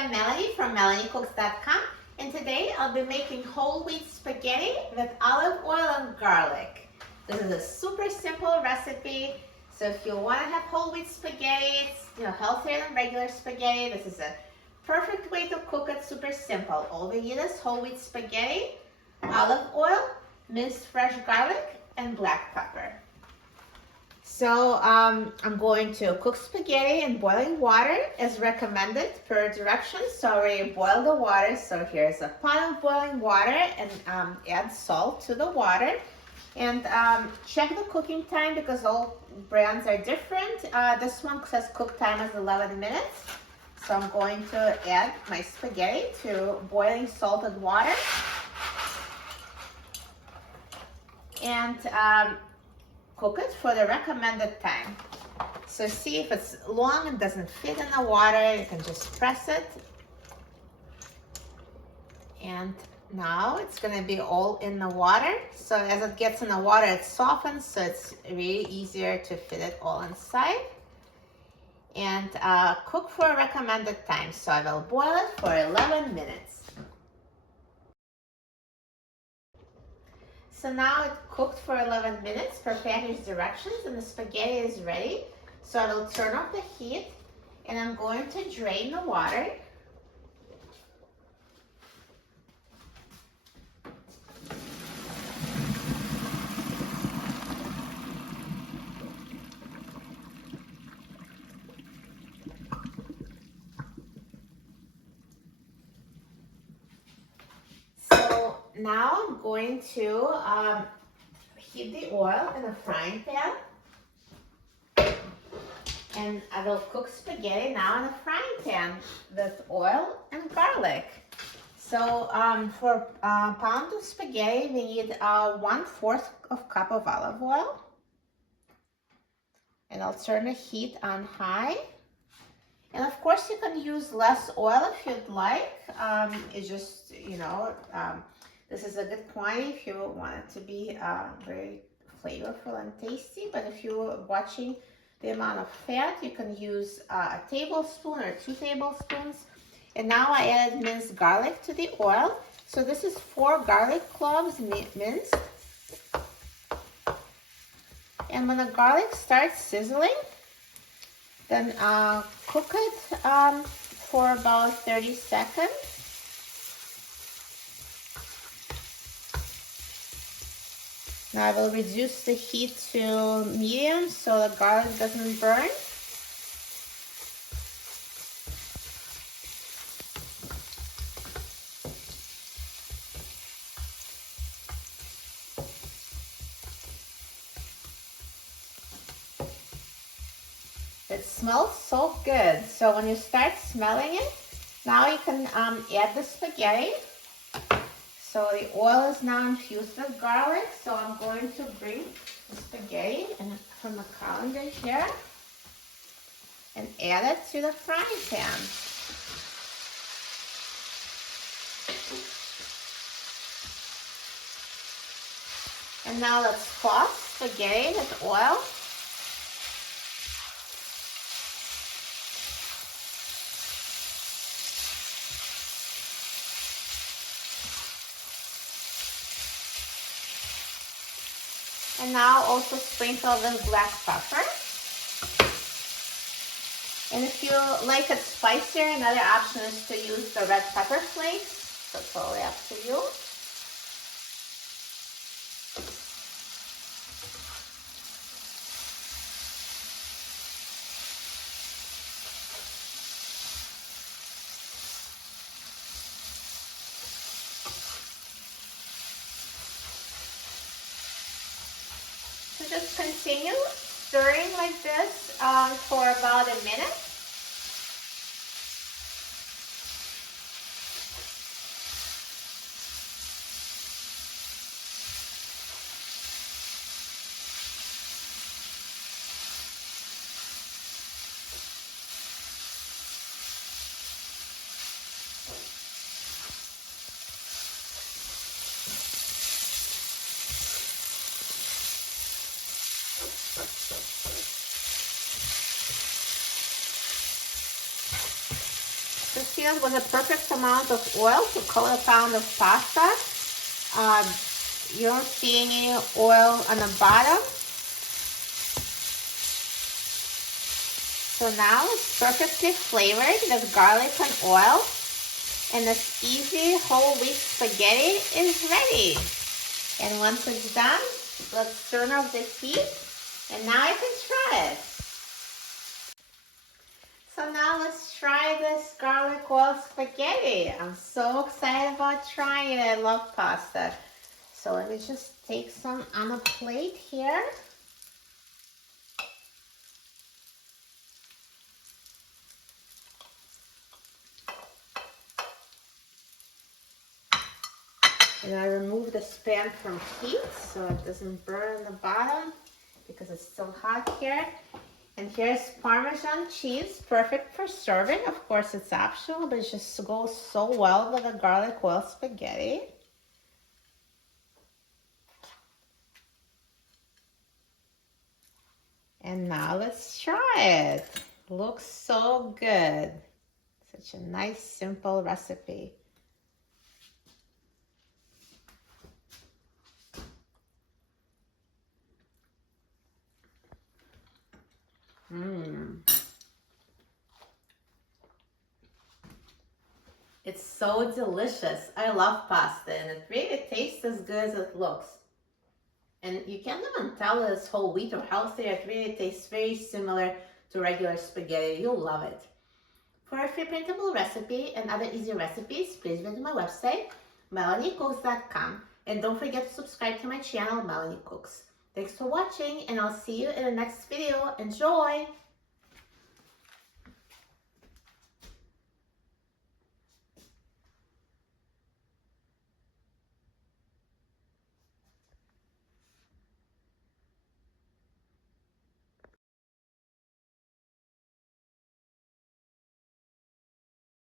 I'm Melanie from melaniecooks.com, and today I'll be making whole wheat spaghetti with olive oil and garlic. This is a super simple recipe, so if you want to have whole wheat spaghetti, it's healthier than regular spaghetti. This is a perfect way to cook it, super simple. All we need is whole wheat spaghetti, olive oil, minced fresh garlic, and black pepper. So I'm going to cook spaghetti in boiling water as recommended per directions. So I already boiled the water. So here's a pot of boiling water, and add salt to the water. And check the cooking time because all brands are different. This one says cook time is 11 minutes. So I'm going to add my spaghetti to boiling salted water. And cook it for the recommended time. So see if it's long and doesn't fit in the water, you can just press it. And now it's gonna be all in the water. So as it gets in the water, it softens, so it's really easier to fit it all inside. And cook for a recommended time. So I will boil it for 11 minutes. So now it's cooked for 11 minutes per package directions, and the spaghetti is ready. So I will turn off the heat, and I'm going to drain the water. So now I'm going to heat the oil in a frying pan. And I will cook spaghetti now in a frying pan with oil and garlic. So for a pound of spaghetti, we need 1/4 of cup of olive oil. And I'll turn the heat on high. And of course you can use less oil if you'd like. It's just, this is a good quantity if you want it to be very flavorful and tasty. But if you're watching the amount of fat, you can use a tablespoon or 2 tablespoons. And now I added minced garlic to the oil. So this is 4 garlic cloves minced. And when the garlic starts sizzling, then cook it for about 30 seconds. Now I will reduce the heat to medium so the garlic doesn't burn. It smells so good. So when you start smelling it, now you can add the spaghetti. So the oil is now infused with garlic. So I'm going to bring the spaghetti from the colander here and add it to the frying pan. And now let's toss spaghetti with oil. And now also sprinkle with black pepper. And if you like it spicier, another option is to use the red pepper flakes. So it's totally up to you. So just continue stirring like this for about a minute. tablespoons was a perfect amount of oil to coat a pound of pasta. You don't see any oil on the bottom. So now it's perfectly flavored with garlic and oil. And this easy whole wheat spaghetti is ready. And once it's done, let's turn off the heat. And now I can try it. So now let's try this garlic oil spaghetti. I'm so excited about trying it. I love pasta. So let me just take some on a plate here. And I remove the pan from heat so it doesn't burn on the bottom because it's still hot here. And here's Parmesan cheese, perfect for serving. Of course, it's optional, but it just goes so well with the garlic oil spaghetti. And now let's try it. Looks so good. Such a nice, simple recipe. It's so delicious. I love pasta and it really tastes as good as it looks. And you can't even tell it's whole wheat or healthy. It really tastes very similar to regular spaghetti. You'll love it. For a free printable recipe and other easy recipes, please visit my website, melaniecooks.com. And don't forget to subscribe to my channel, Melanie Cooks. Thanks for watching, and I'll see you in the next video. Enjoy!